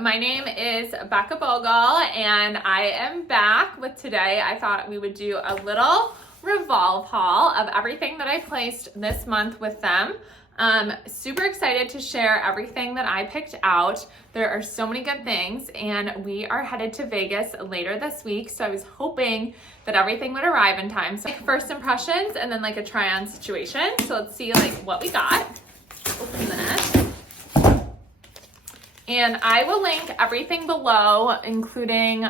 my name is Becca Bogle and I am back with today. I thought we would do a little Revolve haul of everything that I placed this month with them. Super excited to share everything that I picked out. There are so many good things and we are headed to Vegas later this week, so I was hoping that everything would arrive in time. So like first impressions and then like a try on situation. So let's see like what we got. Open this. And I will link everything below, including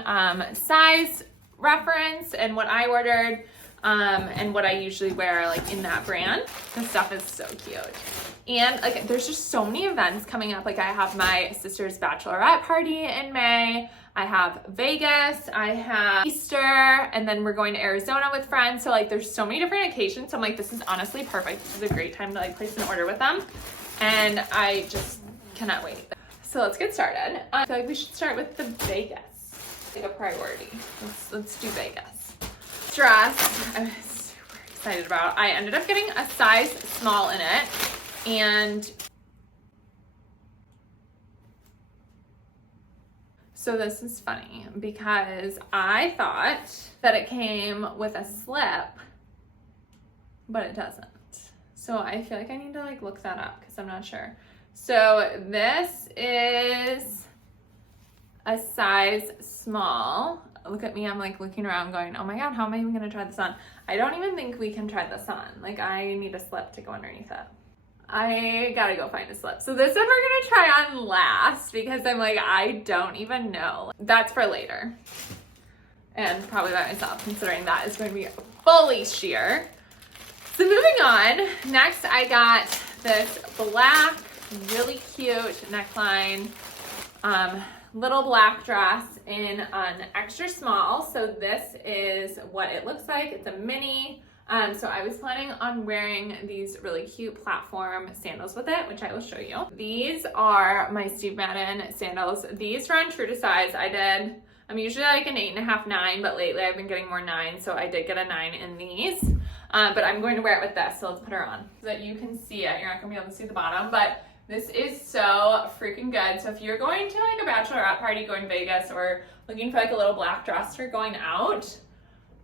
size reference and what I ordered and what I usually wear like in that brand. This stuff is so cute. And like there's just so many events coming up. Like I have my sister's bachelorette party in May. I have Vegas, I have Easter, and then we're going to Arizona with friends. So like there's so many different occasions. So I'm like, this is honestly perfect. This is a great time to like place an order with them. And I just cannot wait. So let's get started. I feel like we should start with the Vegas, like a priority. Let's do Vegas. Dress, I'm super excited about. I ended up getting a size small in it, and so this is funny because I thought that it came with a slip, but it doesn't. So I feel like I need to like look that up because I'm not sure. So this is a size small. Look at me, I'm like looking around going, oh my God, how am I even gonna try this on? I don't even think we can try this on. Like I need a slip to go underneath it. I gotta go find a slip. So this one we're gonna try on last because I'm like, I don't even know. That's for later. And probably by myself, considering that is going to be fully sheer. So moving on, next I got this black, really cute neckline, little black dress in an extra small. So this is what it looks like. It's a mini. So I was planning on wearing these really cute platform sandals with it, which I will show you. These are my Steve Madden sandals. These run true to size. I'm usually like an 8.5, 9, but lately I've been getting more 9. So I did get a 9 in these. But I'm going to wear it with this. So let's put her on so that you can see it. You're not gonna be able to see the bottom, but this is so freaking good. So if you're going to like a bachelorette party, going to Vegas, or looking for like a little black dress for going out,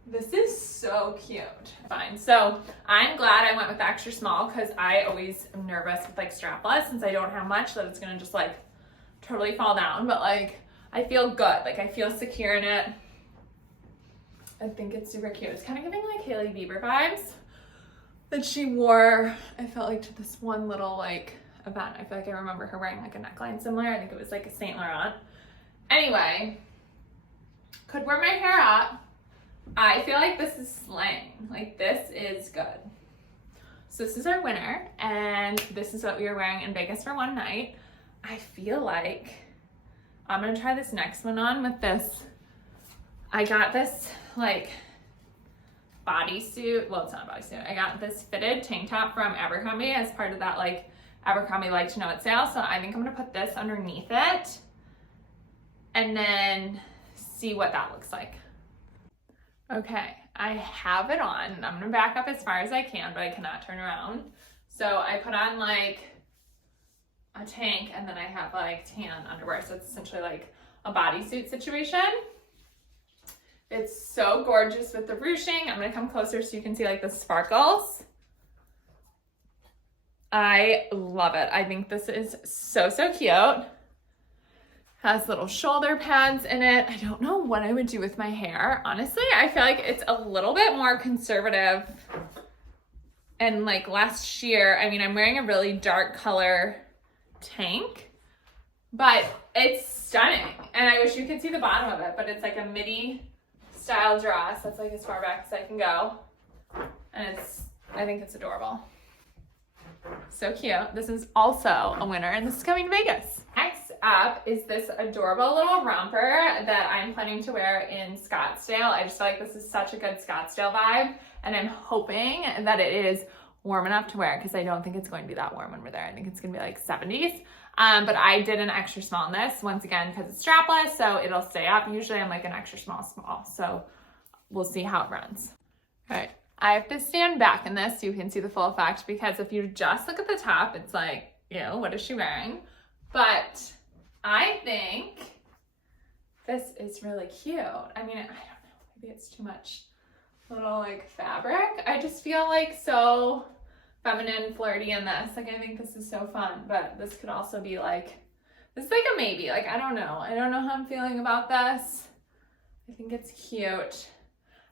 this is so cute. Fine. So I'm glad I went with the extra small because I always am nervous with like strapless since I don't have much that it's gonna just like totally fall down. But like I feel good. Like I feel secure in it. I think it's super cute. It's kind of giving like Hailey Bieber vibes that she wore. I felt like to this one little like event. I feel like I remember her wearing like a neckline similar. I think it was like a Saint Laurent. Anyway, could wear my hair up. I feel like this is slaying. Like this is good. So this is our winner, and this is what we were wearing in Vegas for one night. I feel like I'm gonna try this next one on with this. I got this like bodysuit. Well, it's not a bodysuit. I got this fitted tank top from Abercrombie as part of that like Abercrombie Like to Know It sale. So I think I'm gonna put this underneath it and then see what that looks like. Okay, I have it on. I'm gonna back up as far as I can, but I cannot turn around. So I put on like a tank and then I have like tan underwear. So it's essentially like a bodysuit situation. It's so gorgeous with the ruching. I'm gonna come closer so you can see like the sparkles. I love it. I think this is so, so cute. Has little shoulder pads in it. I don't know what I would do with my hair. Honestly, I feel like it's a little bit more conservative and like less sheer. I mean, I'm wearing a really dark color tank, but it's stunning. And I wish you could see the bottom of it, but it's like a midi style dress. That's like as far back as I can go. And I think it's adorable. So cute. This is also a winner and this is coming to Vegas. Next up is this adorable little romper that I'm planning to wear in Scottsdale. I just feel like this is such a good Scottsdale vibe and I'm hoping that it is warm enough to wear because I don't think it's going to be that warm when we're there. I think it's going to be like 70s. But I did an extra small in this once again because it's strapless, so it'll stay up. Usually I'm like an extra small, so we'll see how it runs. All right. I have to stand back in this so you can see the full effect because if you just look at the top, it's like, you know, what is she wearing? But I think this is really cute. I mean, I don't know, maybe it's too much little like fabric. I just feel like so feminine, flirty in this. Like, I think this is so fun, but this could also be like, this is like a maybe. Like, I don't know. I don't know how I'm feeling about this. I think it's cute.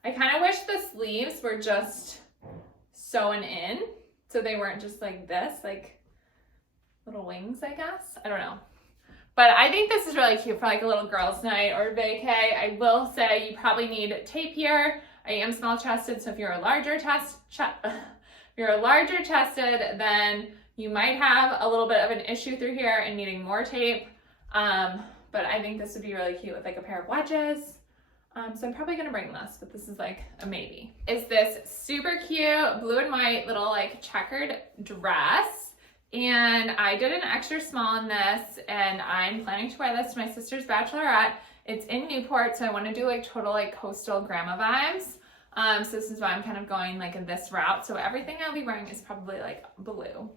I kind of wish the sleeves were just sewn in, so they weren't just like this, like little wings, I guess. I don't know. But I think this is really cute for like a little girls' night or vacay. I will say you probably need tape here. I am small chested, so if you're a larger chested, then you might have a little bit of an issue through here and needing more tape. But I think this would be really cute with like a pair of wedges. So I'm probably gonna bring this, but this is like a maybe. Is this super cute blue and white little like checkered dress. And I did an extra small in this, and I'm planning to wear this to my sister's bachelorette. It's in Newport, so I want to do like total like coastal grandma vibes. So this is why I'm kind of going like this route. So everything I'll be wearing is probably like blue.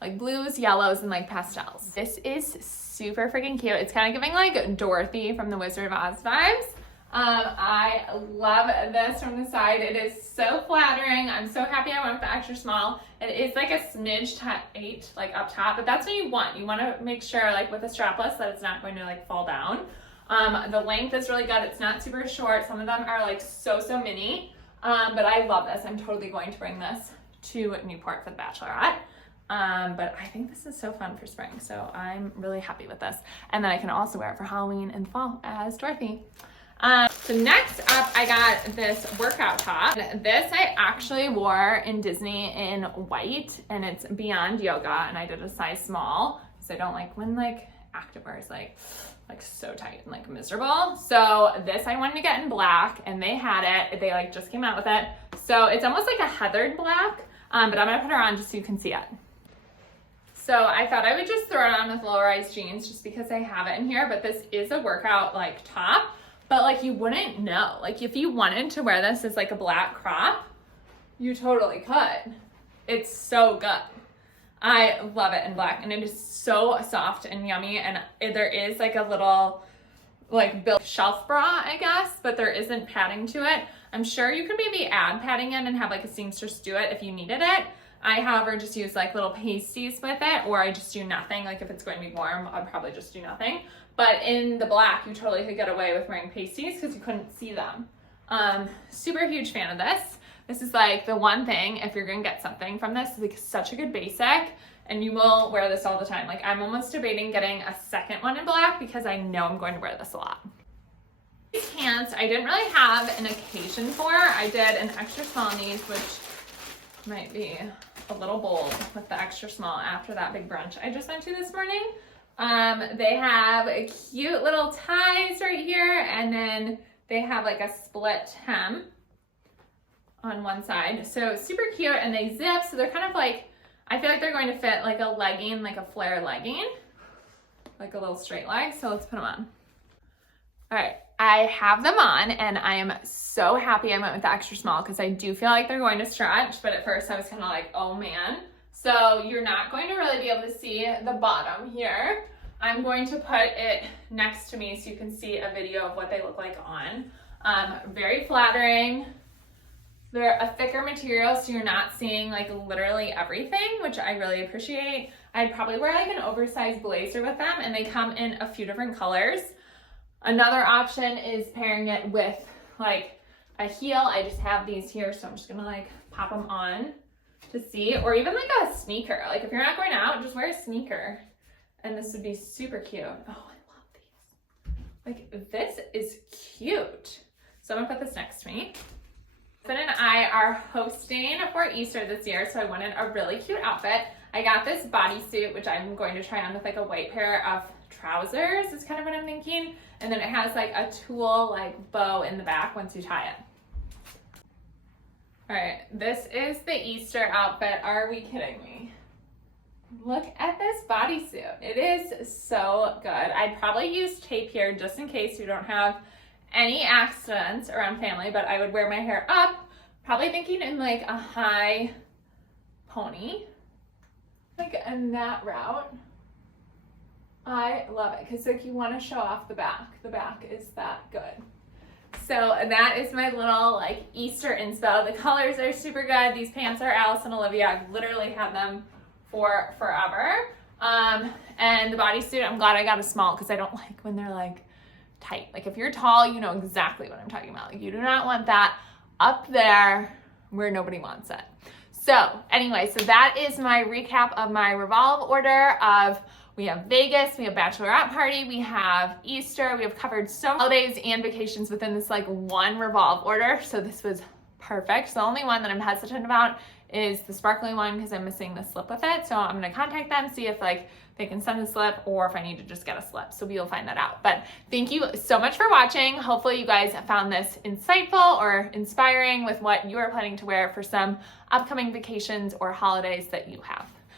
Like blues, yellows, and like pastels. This is super freaking cute. It's kind of giving like Dorothy from the Wizard of Oz vibes. I love this from the side. It is so flattering. I'm so happy I went with the extra small. It is like a smidge tight, like up top, but that's what you want. You want to make sure like with a strapless that it's not going to like fall down. The length is really good. It's not super short. Some of them are like so mini, but I love this. I'm totally going to bring this to Newport for the bachelorette. But I think this is so fun for spring, so I'm really happy with this. And then I can also wear it for Halloween and fall as Dorothy. So next up, I got this workout top. This I actually wore in Disney in white, and it's Beyond Yoga, and I did a size small because I don't like when like activewear is like so tight and like miserable. So this I wanted to get in black, and they had it. They like just came out with it. So it's almost like a heathered black, but I'm gonna put her on just so you can see it. So I thought I would just throw it on with low-rise jeans just because I have it in here, but this is a workout like top. But like you wouldn't know. Like if you wanted to wear this as like a black crop, you totally could. It's so good. I love it in black, and it is so soft and yummy, and there is like a little like built shelf bra, I guess, but there isn't padding to it. I'm sure you can maybe add padding in and have like a seamstress do it if you needed it. I, however, just use like little pasties with it, or I just do nothing. Like if it's going to be warm, I'll probably just do nothing. But in the black, you totally could get away with wearing pasties because you couldn't see them. Super huge fan of this. This is like the one thing, if you're gonna get something from this, it's like such a good basic, and you will wear this all the time. Like I'm almost debating getting a second one in black because I know I'm going to wear this a lot. These pants, I didn't really have an occasion for. I did an extra small in these, which might be a little bold with the extra small after that big brunch I just went to this morning. They have a cute little ties right here, and then they have like a split hem on one side. So super cute, and they zip, so they're kind of like, I feel like they're going to fit like a legging, like a flare legging, like a little straight leg. So let's put them on. All right, I have them on, and I am so happy I went with the extra small because I do feel like they're going to stretch, but at first I was kind of like, oh man. So you're not going to really be able to see the bottom here. I'm going to put it next to me so you can see a video of what they look like on. Very flattering. They're a thicker material, so you're not seeing like literally everything, which I really appreciate. I'd probably wear like an oversized blazer with them, and they come in a few different colors. Another option is pairing it with like a heel. I just have these here, so I'm just gonna like pop them on to see, or even like a sneaker. Like if you're not going out, just wear a sneaker, and this would be super cute. Oh, I love these. Like this is cute. So I'm gonna put this next to me. Ben and I are hosting for Easter this year, so I wanted a really cute outfit. I got this bodysuit, which I'm going to try on with like a white pair of trousers, is kind of what I'm thinking. And then it has like a tulle like bow in the back once you tie it. All right, this is the Easter outfit. Are we kidding me? Look at this bodysuit. It is so good. I'd probably use tape here just in case you don't have any accidents around family, but I would wear my hair up, probably thinking in like a high pony, like in that route. I love it because like you want to show off the back. The back is that good. So that is my little like Easter inspo. The colors are super good. These pants are Alice and Olivia. I've literally had them for forever. And the bodysuit, I'm glad I got a small because I don't like when they're like tight. Like if you're tall, you know exactly what I'm talking about. Like you do not want that up there where nobody wants it. So anyway, so that is my recap of my Revolve order of, we have Vegas, we have bachelorette party, we have Easter, we have covered so many holidays and vacations within this like one Revolve order. So this was perfect. The only one that I'm hesitant about is the sparkly one because I'm missing the slip with it. So I'm gonna contact them, see if like they can send the slip or if I need to just get a slip. So we'll find that out. But thank you so much for watching. Hopefully you guys found this insightful or inspiring with what you are planning to wear for some upcoming vacations or holidays that you have.